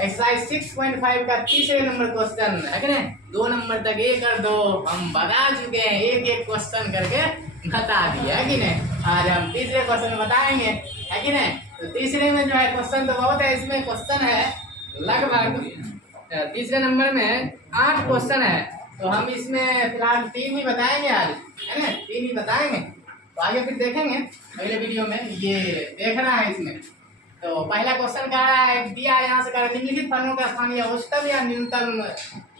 Exercise 6.5 का तीसरे number question है कि नहीं। 2 नंबर तक ये कर दो, हम बता चुके हैं, एक एक क्वेश्चन करके बता दिया है कि नहीं। आज हम तीसरे क्वेश्चन बताएंगे, है कि नहीं। तो तीसरे में जो है क्वेश्चन तो बहुत है, इसमें क्वेश्चन है लगभग तीसरे नंबर में 8 क्वेश्चन है। तो हम इसमें फिलहाल 3 ही बताएंगे आज, है ना, 3 ही बताएंगे। तो आगे फिर देखेंगे अगले वीडियो में, ये देखना है इसमें। तो पहला क्वेश्चन कह रहा है, दिया है यहाँ से कह रहा है निम्नलिखित फलों का स्थानीय औसतम या न्यूनतम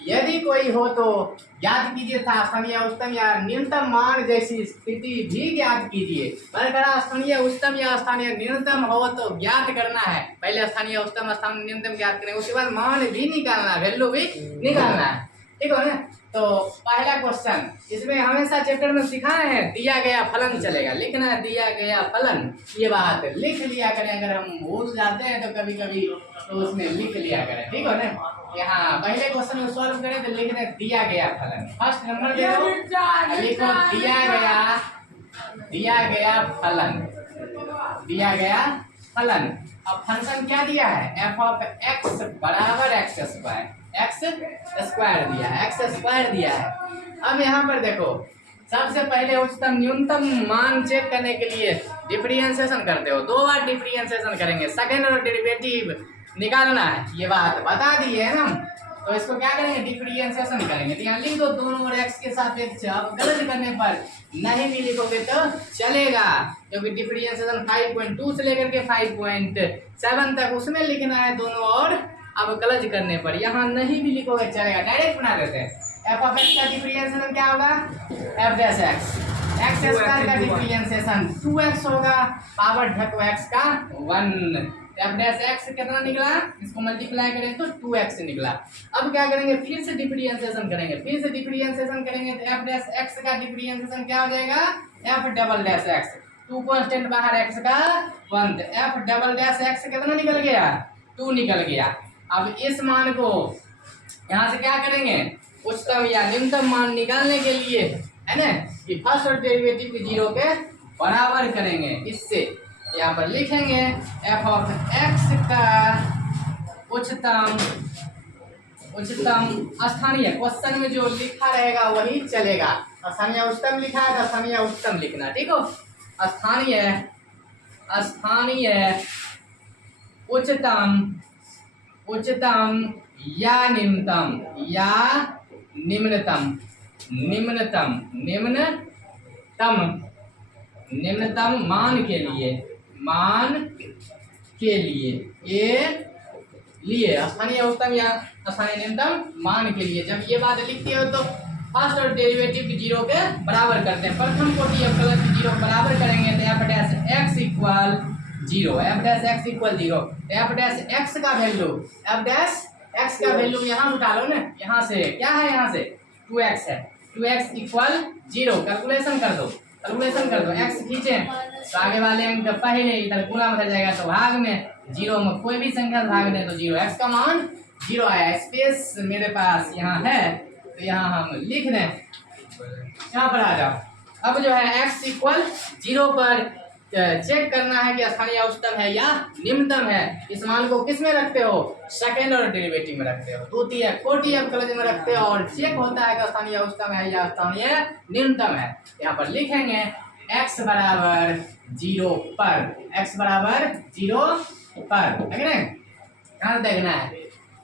यदि कोई हो तो ज्ञात कीजिए था स्थानीय औसतम या न्यूनतम मान जैसी स्थिति भी ज्ञात कीजिए। स्थानीय औसतम या स्थानीय न्यूनतम हो तो ज्ञात करना है। पहले स्थानीय औसतम स्थानीय न्यूनतम ज्ञात करें, उसके बाद मान भी निकालना है, वैल्यू भी निकालना है, ठीक है ना। तो पहला क्वेश्चन, इसमें हमेशा चैप्टर में सिखाए हैं दिया गया फलन चलेगा, लिखना है दिया गया फलन, ये बात लिख लिया करें। अगर हम भूल जाते हैं तो कभी कभी तो उसमें लिख लिया करें, ठीक है ना। यहाँ पहले क्वेश्चन को सॉल्व करें तो लिख दें दिया गया फलन, फर्स्ट नंबर देखो, लिखो दिया गया फलन, दिया गया फलन। अब फंक्शन क्या दिया है, एफ ऑफ एक्स बराबर एक्स स्क्वायर दिया है, एक्स स्क्वायर दिया है। अब यहाँ पर देखो, सबसे पहले उच्चतम न्यूनतम मान चेक करने के लिए डिफरेंशिएशन करते हो, 2 बार डिफरेंशिएशन करेंगे, सेकंड और डेरिवेटिव निकालना है, ये बात बता दी है ना। तो इसको क्या करेंगे, डिफरेंशिएशन करेंगे। तो यहाँ लिख दो दोनों और एक्स के सापेक्ष। अब गलत करने पर नहीं भी लिखोगे तो चलेगा, क्योंकि डिफरेंशिएशन 5.2 से लेकर के 5.7 तक उसमें लिखना है दोनों और। अब गलत करने पर यहाँ नहीं भी लिखोगे चलेगा, डायरेक्ट बना देते हैं। एफ ऑफ एक्स का डिफरेंशिएशन क्या होगा, F dash x, x square का डिफरेंशिएशन 2x होगा, पावर ढको एक्स का 1, एफ डैश एक्स कितना निकला, इसको मल्टीप्लाई करें तो 2x निकला। अब क्या करेंगे, फिर से डिफरेंशिएशन करेंगे, तो एफ डैश एक्स का डिफरेंशिएशन क्या हो जाएगा, F double dash x, 2 constant बाहर x का 1, एफ डबल डैश एक्स कितना निकल गया, 2 निकल गया। अब इस मान को यहाँ से क्या करेंगे, उच्चतम या न्यूनतम मान निकालने के लिए, है ना, कि फर्स्ट और डेरिवेटिव के 0 के बराबर करेंगे। इससे यहाँ पर लिखेंगे एफ ऑफ एक्स का उच्चतम स्थानीय, क्वेश्चन में जो लिखा रहेगा वही चलेगा। स्थानीय उच्चतम लिखा है तो स्थानीय उच्चतम लिखना, ठीक हो। स्थानीय उच्चतम या निम्नतम मान के लिए स्थानीय उच्चतम या स्थानीय न्यूनतम मान के लिए जब ये बात लिखते हो तो फर्स्ट और डेरिवेटिव की 0 के बराबर करते हैं। प्रथम कोटि अवकलन की 0 बराबर करेंगे तो F dash x equal 0, F dash x equal 0। F dash x का वैल्यू यहाँ उठा लो ना, यहाँ से क्या है, यहाँ से 2x है, 2x इक्वल 0। कैलकुलेशन कर दो, x खींचे तो आगे वाले अंक पहले इधर गुना बदल जाएगा, तो भाग में 0 में कोई भी संख्या भाग दें तो 0, x का मान 0 आया। स्पेस मेरे पास यहाँ है तो यहाँ हम लिख दें, यहाँ पर आ जाओ। अब जो है x इक्वल 0 पर चेक करना है कि स्थानीय औसतम है या निम्नतम है। इस मान को किस में रखते हो, सेकेंड और डेरिवेटिव में रखते हो, द्वितीय कोटि अवकलन में रखते हो, और चेक होता है कि स्थानीय औसतम है या स्थानीय न्यूनतम है। यहाँ पर लिखेंगे x बराबर 0 पर, यहाँ देखना है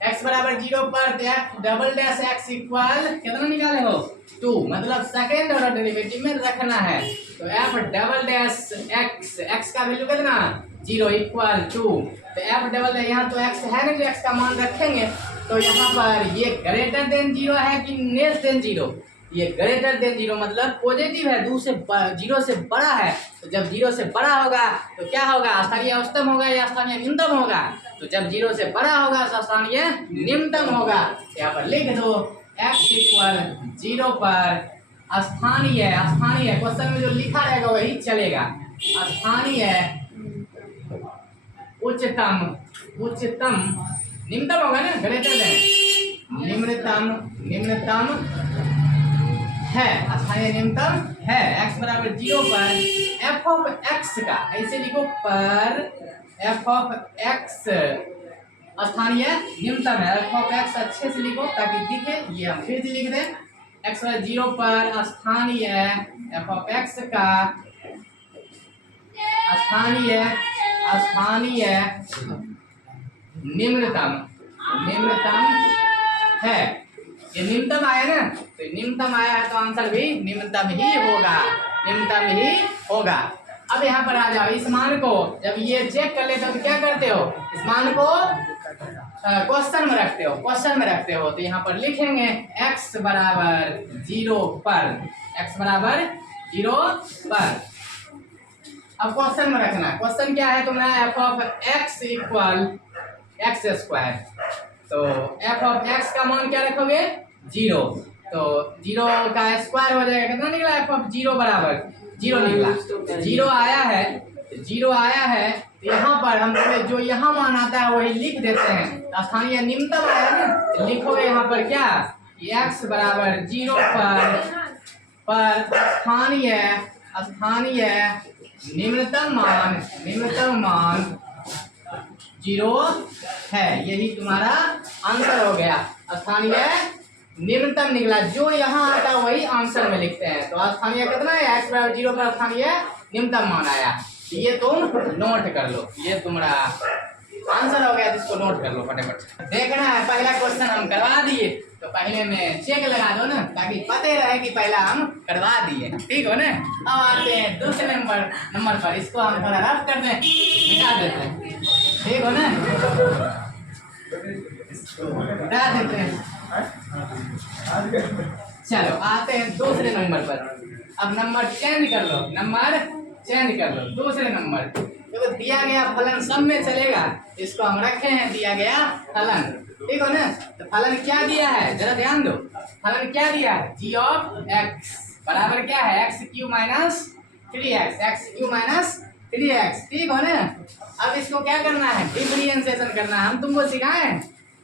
x बराबर 0 पर F double dash x equal कितना निकाले हो, 2, मतलब सेकेंड ऑर्डर डेरिवेटिव में रखना है। तो एफ डबल डैश एक्स का वैल्यू कितना, 0 इक्वल 2, तो एफ डबल, यहाँ तो एक्स है ना, जो एक्स का मान रखेंगे तो यहाँ पर ये ग्रेटर देन 0 है कि लेस देन 0, ये ग्रेटर देन 0 मतलब पॉजिटिव है, 0 से बड़ा है। तो जब 0 से बड़ा होगा तो क्या होगा, स्थानीय औसतम होगा या स्थानीय न्यूनतम होगा। तो जब 0 से बड़ा होगा तो स्थानीय न्यूनतम होगा। यहाँ पर लिख दो x इक्वल 0 पर स्थानीय क्वेश्चन में जो लिखा रहेगा वही चलेगा। स्थानीय उच्चतम निम्नतम होगा ना, ग्रेटर देन निम्नतम है, स्थानीय न्यूनतम है। x बराबर 0 पर एफ ऑफ एक्स का, ऐसे लिखो पर एफ ऑफ एक्स स्थानीय न्यूनतम है। एफ ऑफ एक्स अच्छे से लिखो ताकि दिखे। ये हम फिर से लिख दें, एक्स 0 पर स्थानीय एफ ऑफ एक्स का स्थानीय निम्नतम है। ये न्यूनतम आया ना, तो न्यूनतम आया है तो आंसर भी न्यूनतम ही होगा। अब यहाँ पर आ जाओ, इस मान को जब ये चेक कर लेते हो तो क्या करते हो, इस मान को क्वेश्चन में रखते हो। तो यहाँ पर लिखेंगे x बराबर 0 पर, अब क्वेश्चन में रखना। क्वेश्चन क्या है तुम्हारा, F of x equal x square. तो एफ ऑफ एक्स का मान क्या रखोगे, 0। तो 0 का स्क्वायर हो जाएगा, कितना निकला, एफ ऑफ 0 बराबर 0 निकला। 0 आया है तो यहाँ पर हम जो यहाँ मान आता है वही लिख देते हैं। स्थानीय निम्नतम आया ना, तो लिखोगे यहाँ पर क्या, x बराबर 0 पर स्थानीय निम्नतम मान 0 है। यही तुम्हारा आंसर हो गया। स्थानीय निम्नतम निकला, जो यहाँ आता है वही आंसर में लिखते हैं। तो स्थानीय कितना है, x बराबर 0 पर स्थानीय निम्नतम मान आया। ये तुम नोट कर लो, ये तुम्हारा आंसर हो गया, जिसको नोट कर लो फटाफट। देखना है, पहला क्वेश्चन हम करवा दिए तो पहले में चेक लगा दो ना, ताकि पता रहे कि पहला हम करवा दिए, ठीक हो ना। अब आते हैं दूसरे नंबर पर, इसको हम थोड़ा रफ कर दें, मिटा देते हैं, ठीक हो ना, मिटा देते हैं। चलो आते हैं दूसरे नंबर पर। अब नंबर चेंज कर लो, दूसरे नंबर। देखो दिया गया फलन सब में चलेगा, इसको हम रखे हैं दिया गया फलन, ठीक हो ना। तो फलन क्या दिया है, जरा ध्यान दो, फलन क्या दिया है, g ऑफ x बराबर क्या है, x क्यू माइनस 3x, ठीक हो ना। अब इसको क्या करना है, डिफरेंशिएशन करना है। हम तुमको सिखाए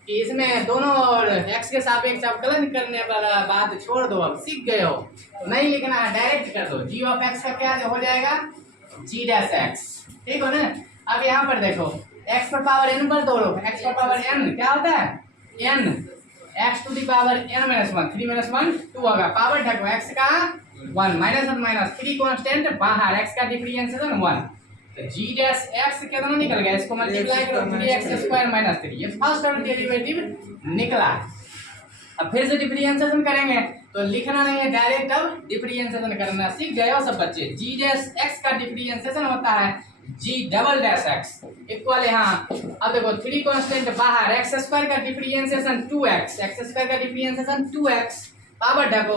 कि इसमें दोनों और x के सापेक्ष अवकलन करने वाला बात छोड़ दो, अब सीख गए हो तो नहीं लिखना है, डायरेक्ट कर दो। g ऑफ x का क्या हो जाएगा, g डैश x, ठीक हो ना। अब यहाँ पर देखो, x पर पावर n पर तोड़ो, x पर पावर n क्या होता है, n, x to the power n minus 1, 3 minus 1 2 होगा, पावर ढको x का 1 माइनस 3 कांस्टेंट बाहर, x का डिफरेंशिएशन 1, तो g डैश x कितना निकल गया, इसको मल्टीप्लाई करो 3x स्क्वायर माइनस 3, ये फर्स्ट ऑर्डर डेरिवेटिव निकला। अब फिर से डिफरेंशिएशन करेंगे तो लिखना नहीं है, डायरेक्ट अब डिफरेंशिएशन करना सीख गए हो सब बच्चे। g डैश x का डिफरेंशिएशन होता है g double dash x equal, यहाँ अब देखो 3 कांस्टेंट बाहर, x स्क्वायर का डिफरेंशिएशन 2x, x स्क्वायर का डिफरेंशिएशन 2x, पावर ढको,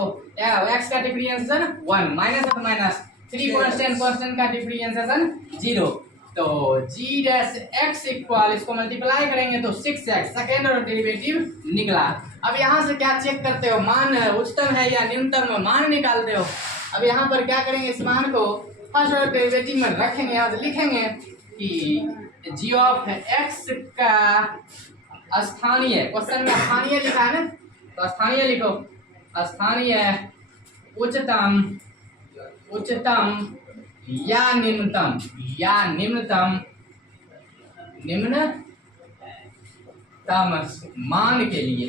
x का डिफरेंशिएशन 1 माइनस 3 कांस्टेंट का डिफरेंशिएशन 0, तो g डैश x इक्वल, इसको मल्टीप्लाई करेंगे तो 6x, सेकेंड ऑर्डर डेरिवेटिव निकला। अब यहाँ से क्या चेक करते हो, मान उच्चतम है या निम्नतम, मान निकालते हो। अब यहाँ पर क्या करेंगे, इस मान को फर्स्ट ऑर्डर डेरिवेटिव में रखेंगे, यहाँ से लिखेंगे कि g ऑफ x का स्थानीय, क्वेश्चन में स्थानीय लिखा है ना, तो स्थानीय लिखो, स्थानीय उच्चतम या निम्नतम मान के लिए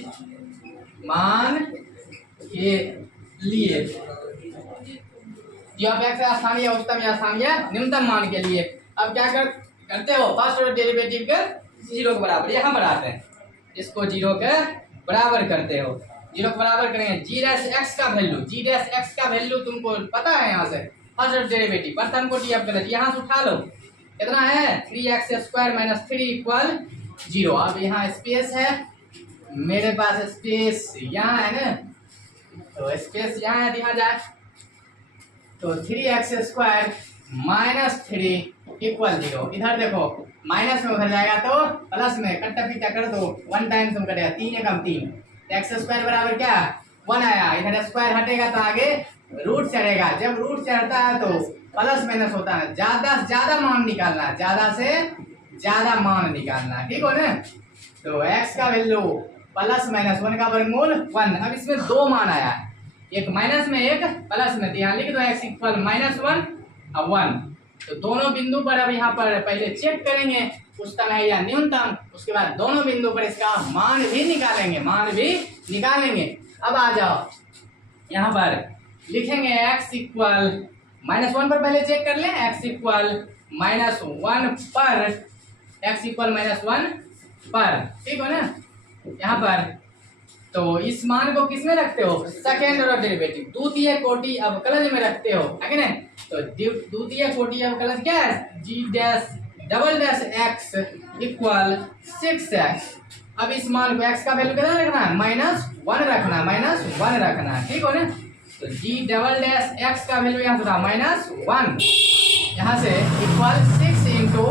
जी ऑफ एक्स स्थानीय उच्चतम या स्थानीय निम्नतम मान के लिए। अब क्या करते हो, फर्स्ट ऑर्डर डेरिवेटिव के 0 के बराबर यहाँ बढ़ाते हैं, इसको 0 के बराबर करते हो, 0 के बराबर करेंगे। g डैश x का वैल्यू तुमको पता है, यहाँ से फर्स्ट ऑर्डर डेरिवेटिव प्रथम को डी कर, यहाँ से उठा लो, कितना है 3x स्क्वायर माइनस 3 इक्वल 0। अब यहाँ स्पेस है, मेरे पास स्पेस यहाँ है ना, तो स्पेस यहाँ है, यहाँ जाए तो 3x स्क्वायर माइनस 3 इक्वल 0। इधर देखो माइनस में उधर जाएगा तो प्लस में कट्टा पीटा कर दो, 1 टाइम तुम करेगा 3 एकम 3, एक्स स्क्वायर बराबर क्या 1 आया, इधर स्क्वायर हटेगा तो आगे रूट चढ़ेगा, जब रूट चढ़ता है तो प्लस माइनस होता है, ज्यादा से ज्यादा मान निकालना, ज्यादा से ज्यादा मान निकालना, ठीक हो ना। तो x का वैल्यू प्लस माइनस 1 का वर्गमूल 1। अब इसमें 2 मान आया है, एक माइनस में एक प्लस में, तो यहाँ लिख दो x इक्वल -1 और 1, तो दोनों बिंदु पर अब यहाँ पर पहले चेक करेंगे उच्चतम है या न्यूनतम, उसके बाद दोनों बिंदु पर इसका मान भी निकालेंगे। अब आ जाओ यहाँ पर लिखेंगे x इक्वल -1 पर पहले चेक कर लें, x इक्वल -1 पर, x इक्वल -1 पर, ठीक हो ना। यहाँ पर तो इस मान को किसमें रखते हो, सेकेंड ऑर्डर डेरिवेटिव, द्वितीय कोटि अवकलज में रखते हो, है कि नहीं। तो द्वितीय कोटि अवकलज क्या है, g dash double dash x equal 6x। अब इस मान को x का वैल्यू कितना रखना है, -1 रखना, ठीक हो ना। तो g डबल डैश x का वैल्यू यहाँ था -1, यहाँ से इक्वल 6 इंटू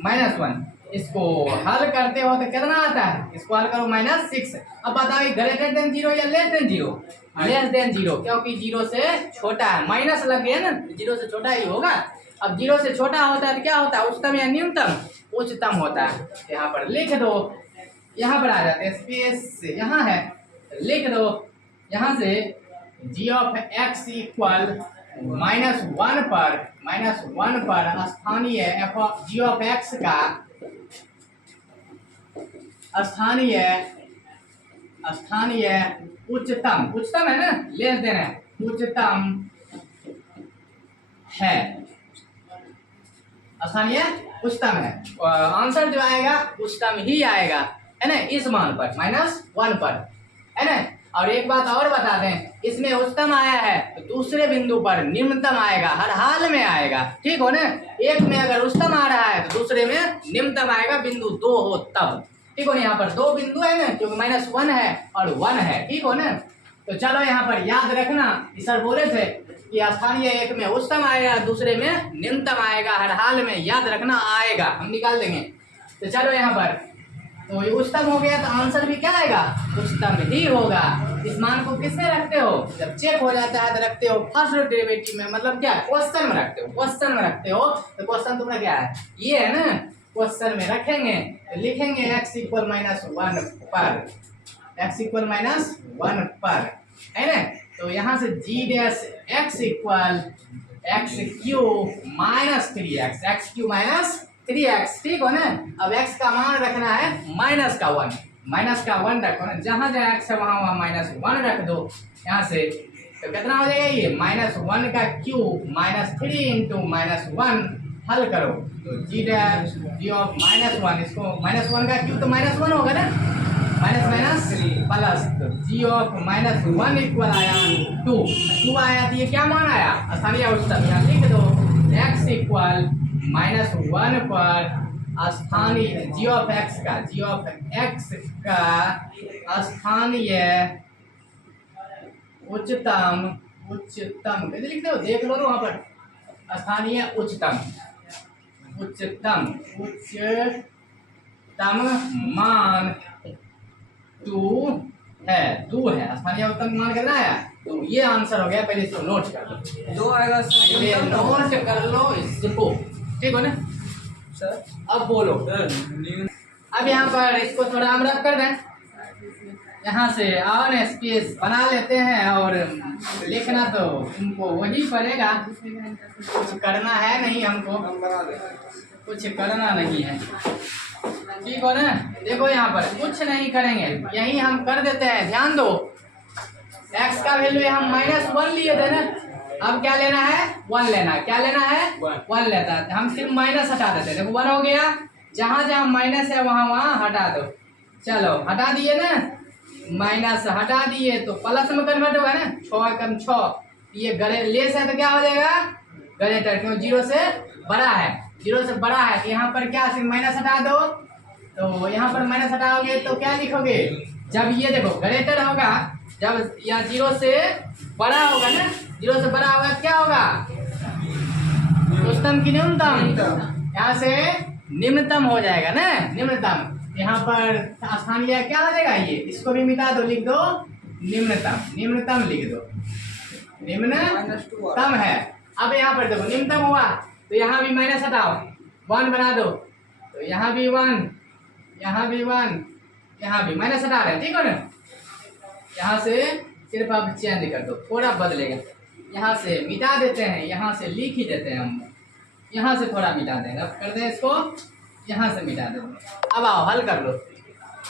-1। इसको हल करते हो तो कितना आता है, इसको हल करो -6। अब बताओ ग्रेटर देन 0 या लेस देन 0, लेस देन 0, क्योंकि 0 से छोटा है, माइनस लग गया ना, 0 से छोटा ही होगा। अब 0 से छोटा होता है तो क्या होता है, उच्चतम या न्यूनतम, उच्चतम होता है। यहाँ पर लिख दो, यहाँ पर आ जाते हैं स्पेस, यहाँ है, लिख दो यहाँ से g ऑफ x इक्वल -1 पर स्थानीय g ऑफ x का स्थानीय उच्चतम है ना, लेस देन है, उच्चतम है, स्थानीय उच्चतम है। आंसर जो आएगा उच्चतम ही आएगा, है ना, इस मान पर -1 पर, है ना। और एक बात और बता दें, इसमें उच्चतम आया है तो दूसरे बिंदु पर निम्नतम आएगा, हर हाल में आएगा, ठीक हो ना। एक में अगर उच्चतम आ रहा है तो दूसरे में निम्नतम आएगा, बिंदु 2 हो तब, ठीक हो ना। यहाँ पर 2 बिंदु है ना, क्योंकि -1 है और 1 है, ठीक हो ना। तो चलो यहाँ पर याद रखना, सर बोले थे कि स्थानीय एक में उच्चतम आएगा, दूसरे में निम्नतम आएगा, हर हाल में याद रखना आएगा, हम निकाल देंगे। तो चलो यहाँ पर तो ये उच्चतम हो गया, तो आंसर भी क्या आएगा, उच्चतम ही होगा। इस मान को किसमें रखते हो, जब चेक हो जाता है तो रखते हो फर्स्ट डेरिवेटिव में, मतलब क्या, क्वेश्चन में रखते हो। तो क्वेश्चन तुम्हारा क्या है, ये है ना, क्वेश्चन में रखेंगे तो लिखेंगे x इक्वल -1 पर, x इक्वल -1 पर, है ना। तो यहाँ से g dash x equal -3x, ठीक हो ना। अब x का मान रखना है -1 रखो ना, जहाँ जहाँ x है वहाँ -1 रख दो। यहाँ से तो कितना हो जाएगा ये, -1 का क्यूब -3 इंटू -1, हल करो तो g ऑफ -1, इसको -1 का क्यूब तो -1 होगा ना, माइनस प्लस, तो g ऑफ -1 इक्वल आया 2 आया, तो ये क्या मान आया, स्थानीय उच्चतम। यहाँ लिख दो x इक्वल -1 पर स्थानीय g ऑफ x का स्थानीय उच्चतम कैसे लिखते हो, देख लो ना वहाँ पर, स्थानीय उच्चतम मान 2 है, स्थानीय उच्चतम मान कितना है, तो ये आंसर हो गया। पहले इसको नोट कर लो, 2 आएगा, नोट कर लो इसको, ठीक हो ना सर। अब बोलो, अब यहाँ पर इसको थोड़ा हम रख कर दें, यहाँ से और स्पेस बना लेते हैं, और लिखना तो तुमको वही पड़ेगा, कुछ करना है नहीं हमको, कुछ करना नहीं है, ठीक हो ना। देखो यहाँ पर कुछ नहीं करेंगे, यही हम कर देते हैं, ध्यान दो। x का वैल्यू हम -1 लिए थे ना, अब क्या लेना है, 1 लेना है, क्या लेना है, 1 लेता है, हम सिर्फ माइनस हटा देते हैं, देखो 1 हो गया, जहाँ जहाँ माइनस है वहाँ हटा दो। चलो हटा दिए ना, माइनस हटा दिए तो प्लस में कन्वर्ट होगा ना, 6 कम 6, ये लेस है तो क्या हो जाएगा, ग्रेटर, क्यों 0 से बड़ा है, तो यहाँ पर क्या सिर्फ माइनस हटा दो, तो यहाँ पर माइनस हटाओगे तो क्या लिखोगे, जब ये देखो ग्रेटर होगा, जब या 0 से बड़ा होगा ना, 0 से बड़ा होगा क्या होगा, उच्चतम की न्यूनतम, यहाँ से निम्नतम हो जाएगा ना, निम्नतम। यहाँ पर स्थानीय क्या हो जाएगा, ये इसको भी मिटा दो, लिख दो निम्नतम लिख दो, निम्नतम है। अब यहाँ पर देखो निम्नतम हुआ तो यहाँ भी माइनस हटाओ, 1 बना दो, तो यहाँ भी 1, यहाँ भी माइनस हटा रहे हैं, ठीक है ना। यहाँ से सिर्फ आप चेंज कर दो, थोड़ा बदलेगा, यहाँ से मिटा देते हैं, यहाँ से लिख ही देते हैं हम, यहाँ से थोड़ा मिटा देंगे। अब कर दें इसको, यहाँ से मिटा देंगे। अब आओ हल कर लो।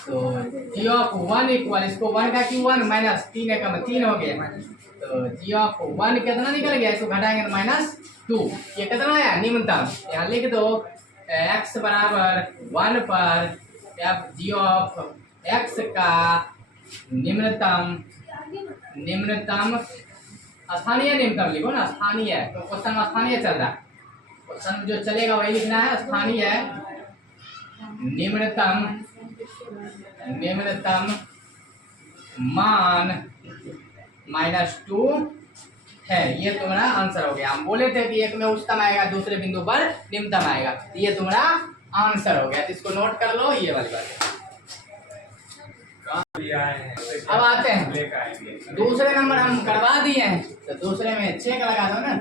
तो जी ऑफ 1 इक्वल, इसको 1 का क्यों 1 माइनस 3 का 3 हो गया। तो जी ऑफ 1 कितना निकल गया, इसको घटाएंगे तो -2। ये कितना आया निम्नतम, यहाँ लिख दो x बराबर 1 पर एफ जी ऑफ x का निम्नतम स्थानीय निम्नतम लिखो ना, स्थानीय। तो क्वेश्चन में स्थानीय चल रहा है, क्वेश्चन जो चलेगा वही लिखना है। स्थानीय निम्नतम मान -2 है, ये तुम्हारा आंसर हो गया। हम बोले थे कि एक में उच्चतम आएगा, दूसरे बिंदु पर निम्नतम आएगा, ये तुम्हारा आंसर हो गया। तो इसको नोट कर लो, ये वाली बात। अब आते हैं दूसरे नंबर हम करवा दिए हैं, तो दूसरे में चेक लगा दो ना,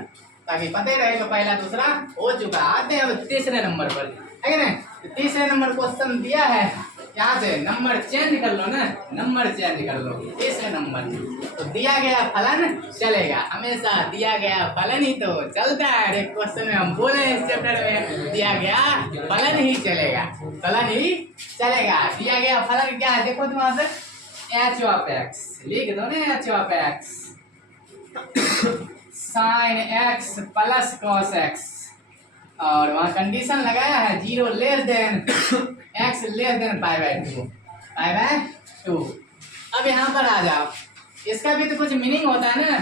ताकि पता ही रहे कि पहला दूसरा हो चुका। आते हैं अब तीसरे नंबर पर, है ना। तो तीसरे नंबर क्वेश्चन दिया है, यहाँ से नंबर चेंज कर लो ना, नंबर चेंज कर लो। तीसरे नंबर तो दिया गया फलन चलेगा, हमेशा दिया गया फलन ही तो चलता है। एक क्वेश्चन में हम बोले इस चैप्टर में दिया गया फलन ही चलेगा, फलन ही चलेगा। दिया गया फलन क्या है देखो, तुम से एच ऑफ एक्स लिख दो ना, H of x sine x plus cos x, और वहाँ कंडीशन लगाया है 0 less than x less than π/2। अब यहाँ पर आ जाओ, इसका भी तो कुछ मीनिंग होता है ना,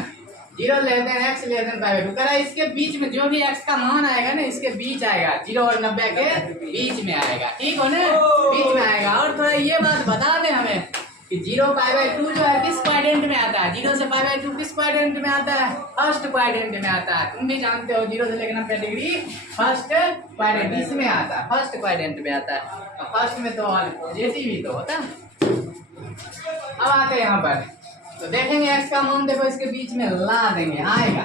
0 less than x less than π/2 करा। इसके बीच में जो भी x का मान आएगा ना, इसके बीच आएगा, 0 और 90 के बीच में आएगा, ठीक हो ना, बीच में आएगा। और थोड़ा ये बात बता दें हमें कि 0 π/2 जो है किस क्वाड्रेंट में आता है, 0 से π/2 किस क्वाड्रेंट में आता है, फर्स्ट क्वाड्रेंट में आता है। तुम भी जानते हो 0 से लेकर 90 डिग्री फर्स्ट क्वाड्रेंट इसमें आता है, फर्स्ट क्वाड्रेंट में आता है। फर्स्ट में तो जैसी भी तो होता है। अब आते हैं यहाँ पर, तो देखेंगे x का मान देखो इसके बीच में ला देंगे, आएगा।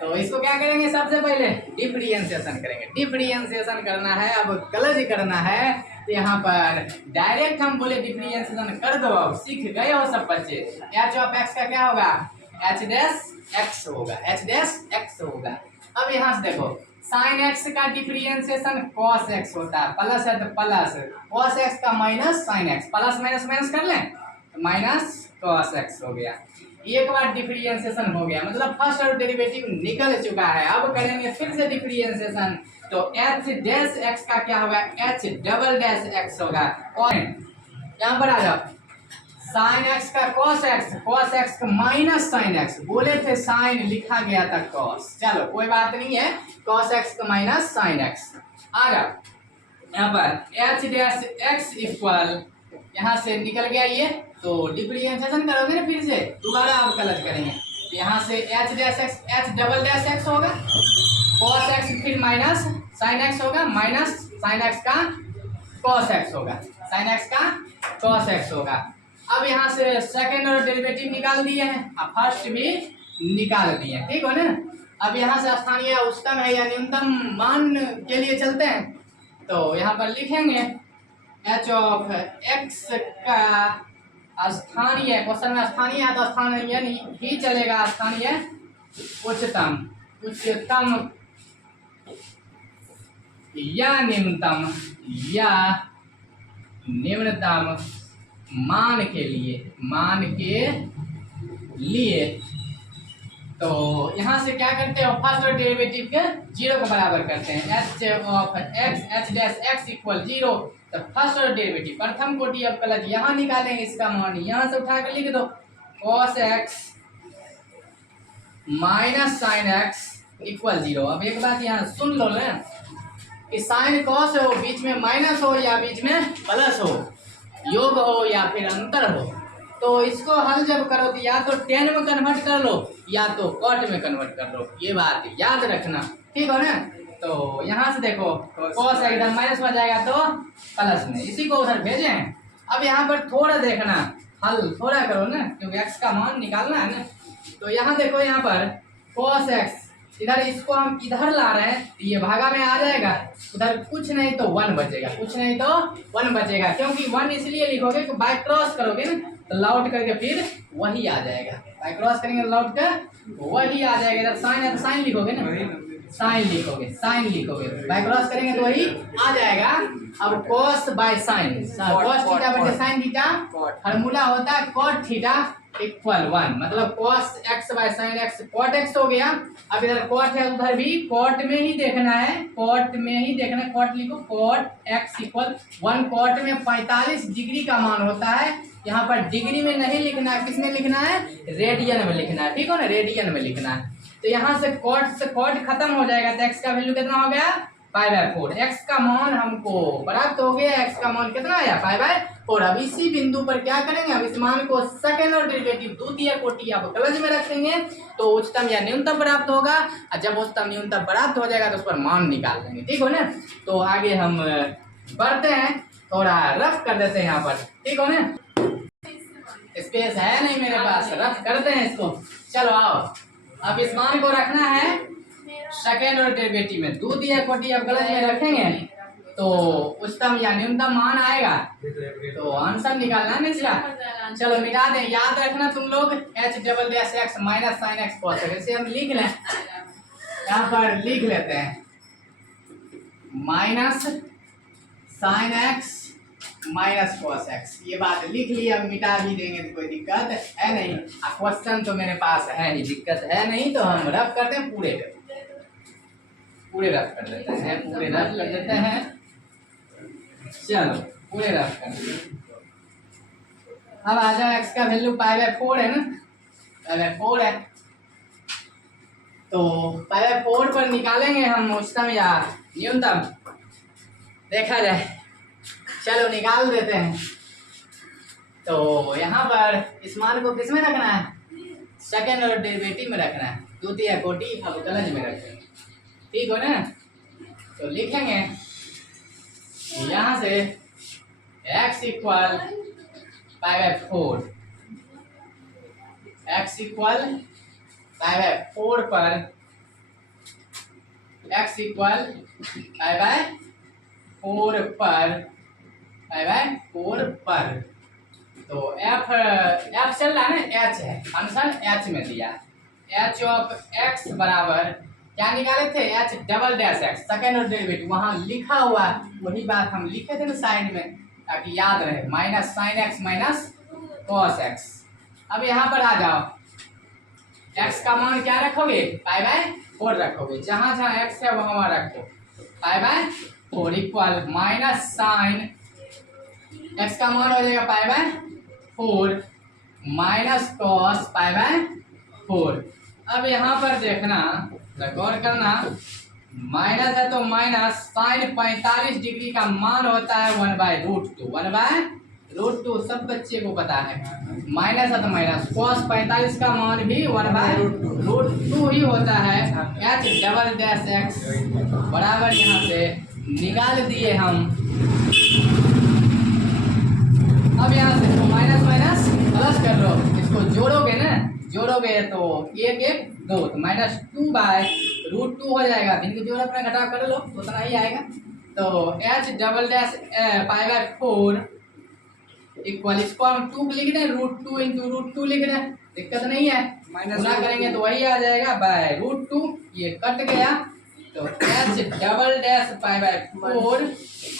तो इसको क्या करेंगे, सबसे पहले डिफरेंशिएशन करेंगे। डिफरेंशिएशन करना है, अब कलज करना है, तो यहाँ पर डायरेक्ट हम बोले डिफरेंशिएशन कर दो। अब सीख गए हो सब बच्चे, एच ऑफ एक्स का क्या होगा, एच डैश एक्स होगा, एच डैश एक्स होगा। अब यहाँ से देखो साइन एक्स का डिफरेंशिएशन कॉस एक्स होता है, प्लस है तो प्लस, कॉस एक्स का minus sign x, plus minus minus कर लें तो माइनस कॉस एक्स हो गया। एक बार डिफरेंशिएशन हो गया, मतलब फर्स्ट और डेरिवेटिव निकल चुका है। अब करेंगे फिर से डिफरेंशिएशन, तो एच डैश एक्स का क्या होगा, एच डबल डैश एक्स होगा। और यहाँ पर आ जाओ, साइन एक्स का कॉस एक्स का माइनस साइन एक्स, बोले थे साइन लिखा गया था कॉस, चलो कोई बात नहीं है, कॉस एक्स का माइनस साइन एक्स। आ जाओ यहाँ पर एच डैश एक्स इक्वल, यहाँ से निकल गया ये, तो डिफरेंशिएशन करोगे ना फिर से दोबारा आप कलज करेंगे, तो यहाँ से H dash x, H double dash x होगा, कॉस एक्स फिर माइनस साइन एक्स होगा, माइनस साइन एक्स का कॉस एक्स होगा, साइन एक्स का कॉस एक्स होगा। अब यहाँ से सेकंड और डेरिवेटिव निकाल दिए हैं, अब फर्स्ट भी निकाल दिए, ठीक हो ना। अब यहाँ से स्थानीय उच्चतम है या न्यूनतम मान के लिए चलते हैं, तो यहाँ पर लिखेंगे एच ऑफ एक्स का स्थानीय, क्वेश्चन में स्थानीय है तो स्थानीय ही चलेगा, स्थानीय उच्चतम या निम्नतम मान के लिए, तो यहाँ से क्या करते हो, फर्स्ट और डेरिवेटिव के 0 के बराबर करते हैं। H of x, H dash x equal 0, तो फर्स्ट और डेरिवेटिव प्रथम कोटि अब कलज यहाँ निकालेंगे, इसका मान यहाँ से उठा कर लिख दो, cos x minus sine x equal 0। अब एक बात यहाँ सुन लो ना, कि साइन कॉस हो, बीच में माइनस हो या बीच में प्लस हो, योग हो या फिर अंतर हो, तो इसको हल जब करो तो या तो टेन में कन्वर्ट कर लो या तो कॉट में कन्वर्ट कर लो, ये बात याद रखना, ठीक हो ना। तो यहाँ से देखो कॉस इधर माइनस में जाएगा तो प्लस में, इसी को उधर भेजे हैं। अब यहाँ पर थोड़ा देखना, हल थोड़ा करो ना, क्योंकि एक्स का मान निकालना है ना। तो यहाँ देखो, यहाँ पर कॉस एक्स, इधर इसको हम इधर ला रहे हैं, तो ये भागा में आ जाएगा, उधर कुछ नहीं तो 1 बचेगा, कुछ नहीं तो 1 बचेगा, क्योंकि 1 इसलिए लिखोगे कि बाय क्रॉस करोगे ना, तो लौट करके फिर वही आ जाएगा, बाय क्रॉस करेंगे लौट कर वही आ जाएगा। इधर साइन है तो साइन लिखोगे ना, साइन लिखोगे, साइन लिखोगे, बाय क्रॉस करेंगे तो वही आ जाएगा। अब cos by sine, cos theta बटे साइन थीटा, फार्मूला होता है cot थीटा इक्वल 1, मतलब cos x by sine x cot x हो गया। अब इधर cot है, उधर भी cot में ही देखना है, cot में ही देखना है, cot लिखो, cot x इक्वल 1। cot में 45 डिग्री का मान होता है, यहाँ पर डिग्री में नहीं लिखना है, किसमें लिखना है, रेडियन में लिखना है, ठीक हो ना, रेडियन में लिखना है। तो यहाँ से cot खत्म हो जाएगा, तो x का वैल्यू कितना हो गया, π/4। x का मान हमको प्राप्त हो गया, x का मान कितना आया, π/4। अब इसी बिंदु पर क्या करेंगे, हम इस मान को सेकंड ऑर्डर डेरिवेटिव द्वितीय कोटि आप कलज में रखेंगे तो उच्चतम या न्यूनतम प्राप्त होगा, और जब उच्चतम न्यूनतम प्राप्त हो जाएगा तो उस पर मान निकाल देंगे, ठीक हो ना। तो आगे हम बढ़ते हैं, थोड़ा रफ कर देते हैं यहाँ पर, ठीक हो ना, स्पेस है नहीं मेरे पास, रफ करते हैं इसको। चलो आओ, अब इस मान को रखना है सेकेंड ऑर्डर डेरिवेटिव में, द्वितीय कोटि अब गलत में रखेंगे तो उच्चतम या न्यूनतम मान आएगा, तो आंसर निकालना है इसका। चलो मिटा दें, याद रखना तुम लोग, h double dash x minus sine x cos x, इसे हम लिख लें, यहाँ पर लिख लेते हैं minus sine x minus cos x, ये बात लिख ली। अब मिटा भी देंगे तो कोई दिक्कत है नहीं, क्वेश्चन तो मेरे पास है नहीं, दिक्कत है नहीं, तो हम रफ करते हैं, पूरे रफ कर देते हैं, पूरे रफ कर देते हैं। चलो पूरे रफ कर देते हैं। अब आ जाओ, x का वैल्यू π/4 है ना, π/4 है, तो π/4 पर निकालेंगे हम उच्चतम या न्यूनतम, देखा जाए। चलो निकाल देते हैं। तो यहाँ पर इस मान को किस में रखना है, सेकेंड ऑर्डर डेरिवेटिव में रखना है, द्वितीय कोटि अवकलज में रखेंगे, ठीक हो ना। तो लिखेंगे यहाँ से x इक्वल π/4, x इक्वल π/4 पर, x इक्वल π/4 पर, π/4 पर, तो f चल रहा है ना, h है, आंसर h में दिया, h ऑफ x बराबर क्या निकाले थे, h double dash x, second order derivative वहाँ लिखा हुआ, वही बात हम लिखे थे ना साइड में, ताकि याद रहे, minus sine x minus cos x। अब यहाँ पर आ जाओ, x का मान क्या रखोगे, π/4 रखोगे, जहाँ जहाँ x है वहाँ रखो, π/4 इक्वल माइनस साइन x का मान हो जाएगा π/4 माइनस cos π/4। अब यहाँ पर देखना, गौर करना, माइनस है तो माइनस, साइन 45 डिग्री का मान होता है 1/√2, 1/√2 सब बच्चे को पता है, माइनस है तो माइनस, cos 45 का मान भी 1/√2 ही होता है। h डबल डैश x बराबर यहाँ से निकाल दिए हम। अब यहाँ से तो माइनस माइनस प्लस कर लो, इसको जोड़ोगे ना, जोड़ोगे तो 1 1 2, तो -2/√2 हो जाएगा, इनके जोड़ अपना घटाव कर लो तो उतना ही आएगा। तो h डबल डैश π/4 इक्वल, इसको हम 2 लिख दें, √2 इंटू √2 लिख दें, दिक्कत नहीं है, गुणा करेंगे तो वही आ जाएगा /√2, ये कट गया, तो h डबल डैश π/4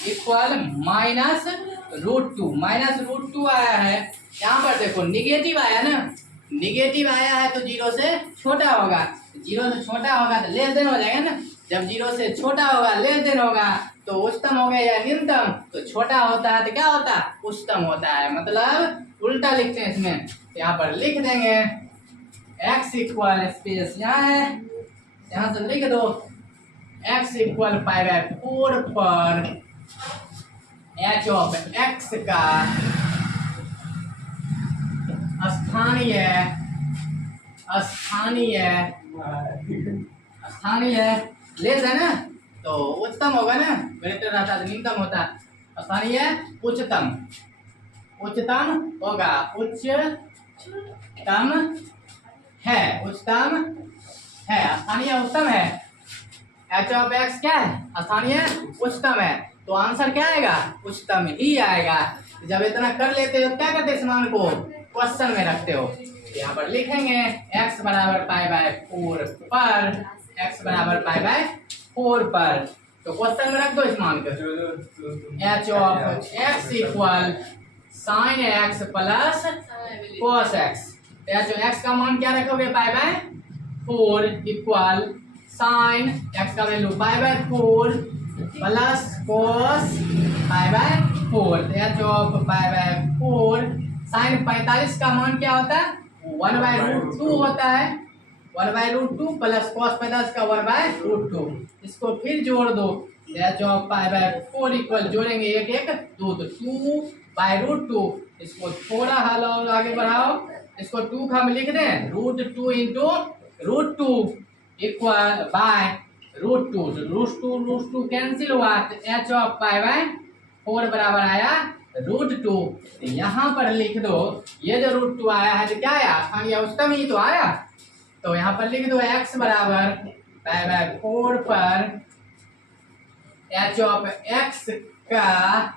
इक्वल -√2, -√2 आया है। यहाँ पर देखो निगेटिव आया ना, निगेटिव आया है तो 0 से छोटा होगा, 0 से छोटा होगा तो लेस देन हो जाएगा ना, जब 0 से छोटा होगा लेस देन होगा तो उच्चतम हो गया या न्यूनतम, तो छोटा होता है तो क्या होता है, उच्चतम होता है, मतलब उल्टा लिखते हैं इसमें। तो यहाँ पर लिख देंगे x इक्वल, स्पेस यहाँ है, यहाँ से लिख दो x इक्वल π/4 पर h ऑफ x का स्थानीय लेस है ना, तो उच्चतम होगा ना, ग्रेटर रहता तो न्यूनतम होता, स्थानीय उच्चतम होगा, उच्चतम है, स्थानीय उच्चतम है, h ऑफ x क्या है, स्थानीय उच्चतम है, तो आंसर क्या आएगा, उच्चतम ही आएगा। जब इतना कर लेते हो क्या करते, इस मान को क्वेश्चन में रखते हो, यहाँ पर लिखेंगे x बराबर पाई बाय 4 पर, x बराबर पाई बाय 4 पर। तो क्वेश्चन में रख दो इस मान को, H of x equal sine x plus cos x। H of x का मान क्या रखोगे pi by 4 equal sine x का value pi by 4 plus cos pi by 4। H of pi by 4 sine 45 का मान क्या होता है 1/√2 होता है, 1/√2 प्लस कॉस 45 का 1/√2। इसको फिर जोड़ दो, H of pi by 4 equal जोड़ेंगे एक एक 2 तो 2/√2। इसको थोड़ा हल और आगे बढ़ाओ, इसको 2 का हम लिख दें √2 इंटू √2 इक्वल बाय √2। √2 कैंसिल हुआ तो एच ऑफ पाई बाय 4 बराबर आया √2। यहाँ पर लिख दो, ये जो √2 आया है तो क्या आया स्थानीय औसतम ही तो आया। तो यहाँ पर लिख दो x बराबर पाई बाय 4 पर एच ऑफ x का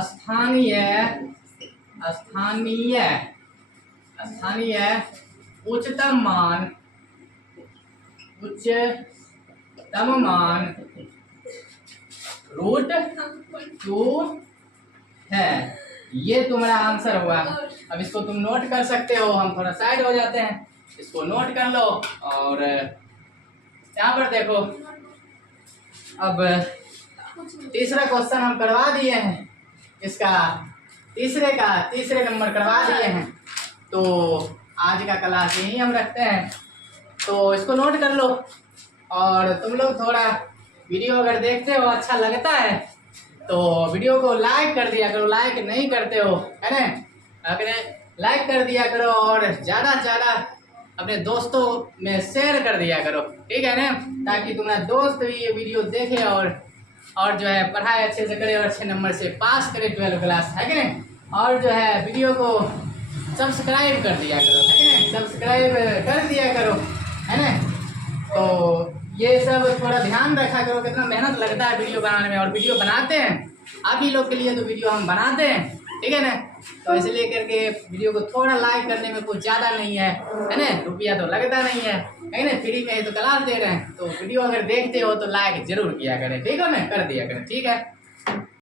स्थानीय उच्चतम मान √2 है। ये तुम्हारा आंसर हुआ। अब इसको तुम नोट कर सकते हो, हम थोड़ा साइड हो जाते हैं, इसको नोट कर लो। और यहाँ पर देखो, अब तीसरा क्वेश्चन हम करवा दिए हैं, इसका तीसरे नंबर करवा दिए हैं। तो आज का क्लास यही हम रखते हैं, तो इसको नोट कर लो। और तुम लोग थोड़ा वीडियो अगर देखते हो अच्छा लगता है तो वीडियो को लाइक कर दिया करो, लाइक नहीं करते हो है ना, अगर लाइक कर दिया करो और ज़्यादा से ज़्यादा अपने दोस्तों में शेयर कर दिया करो, ठीक है ना, ताकि तुम्हारा दोस्त भी ये वीडियो देखे और जो है पढ़ाई अच्छे से करे और अच्छे नंबर से पास करे 12वीं क्लास, है कि नहीं। और जो है वीडियो को सब्सक्राइब कर दिया करो, है कि नहीं, सब्सक्राइब कर दिया करो, है ना। तो ये सब थोड़ा ध्यान रखा करो, कितना मेहनत लगता है वीडियो बनाने में, और वीडियो बनाते हैं आप ही लोग के लिए तो वीडियो हम बनाते हैं, ठीक है ना। तो इसलिए करके वीडियो को थोड़ा लाइक करने में कुछ ज़्यादा नहीं है ना, रुपया तो लगता नहीं है ना, फ्री में ही तो क्लास दे रहे हैं। तो वीडियो अगर देखते हो तो लाइक जरूर किया करें, ठीक है ना, कर दिया करें, ठीक है।